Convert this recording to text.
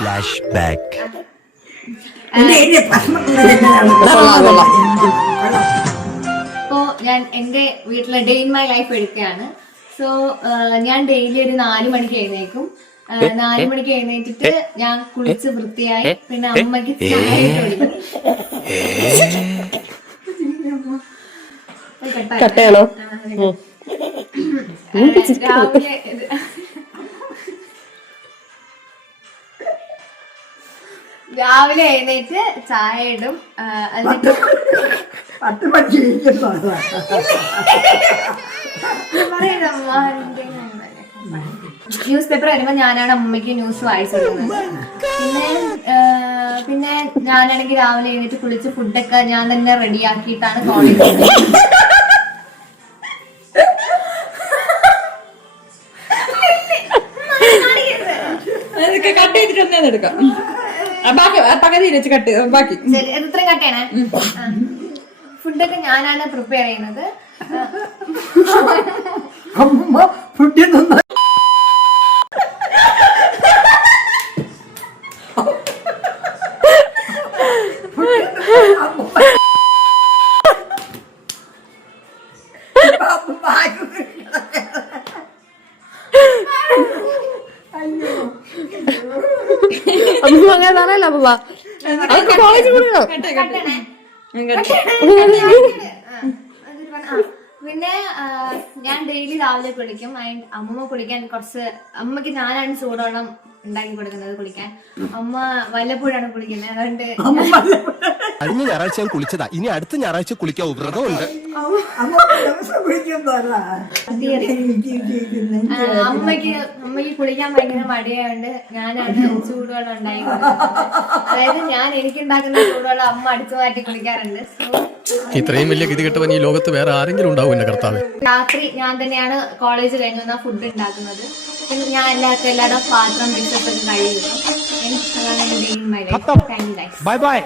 Flashback. അപ്പോ ഞാൻ എന്റെ വീട്ടിലെ ഡേ ഇൻ മൈ ലൈഫ് എടുക്കുകയാണ്. സോ ഞാൻ ഡെയിലി ഒരു 4 മണിക്ക് എഴുന്നേക്കും. 4 മണിക്ക് എഴുന്നേറ്റിട്ട് ഞാൻ കുളിച്ച് വൃത്തിയായി പിന്നെ അമ്മയ്ക്ക് ചായ ഇട്ട് കൊടുക്കും. കട്ടയാണോ? രാവിലെ എഴുന്നേറ്റ് ചായ ഇടും. ന്യൂസ് പേപ്പർ വരുമ്പോ ഞാനാണ് അമ്മയ്ക്ക് ന്യൂസ് വായിച്ചു കൊടുക്കുന്നത്. പിന്നെ ഞാനാണെങ്കിൽ രാവിലെ എഴുന്നേറ്റ് കുളിച്ച് ഫുഡൊക്കെ ഞാൻ തന്നെ റെഡിയാക്കിയിട്ടാണ് കോളേജിൽ കട്ട് ചെയ്തിട്ട് എടുക്കാം. പകുതി കട്ട് ബാക്കി ഇത്രയും കട്ടയാണ്. ഫുഡൊക്കെ ഞാനാണ് പ്രിപ്പയർ ചെയ്യുന്നത്. അങ്ങനെ പറയല്ല കോളേജിൽ കൊടുക്കണം. പിന്നെ ഞാൻ ഡെയിലി രാവിലെ കുളിക്കും. അമ്മ കുളിക്കാൻ കുറച്ച് അമ്മക്ക് ഞാനാണ് ചൂടുവെള്ളം ഉണ്ടാക്കി കൊടുക്കുന്നത് കുളിക്കാൻ. അമ്മ വല്ലപ്പോഴാണ് കുളിക്കുന്നത്. അതുകൊണ്ട് കഴിഞ്ഞ ഞായറാഴ്ച ഞാൻ കുളിച്ചതാ, ഇനി അടുത്ത ഞായറാഴ്ച കുളിക്കാൻ വ്രതമുണ്ട്. അമ്മയ്ക്ക് കുളിക്കാൻ ഭയങ്കര മടിയായോണ്ട് ഞാനാണ് ചൂടുവെള്ളം ഉണ്ടാക്കി കൊടുക്കുന്നത്. അതായത് ഞാൻ എനിക്കുണ്ടാക്കുന്ന ചൂടുവെള്ളം അമ്മ അടിച്ചു മാറ്റി കുളിക്കാറുണ്ട്. ഇത്രയും വലിയ ഗതികെട്ടവൻ ഈ ലോകത്ത് വേറെ ആരെങ്കിലും ഉണ്ടാവും എന്റെ കർത്താവ്. രാത്രി ഞാൻ തന്നെയാണ് കോളേജ് കഴിഞ്ഞു വന്നാൽ ഫുഡ് ഉണ്ടാക്കുന്നത്. പിന്നെ ഞാൻ എല്ലാവരും പാത്രം ഡിഷൊക്കെ കഴിയും. അതാണ് എന്റെ day in my life. Thank you guys. Bye bye.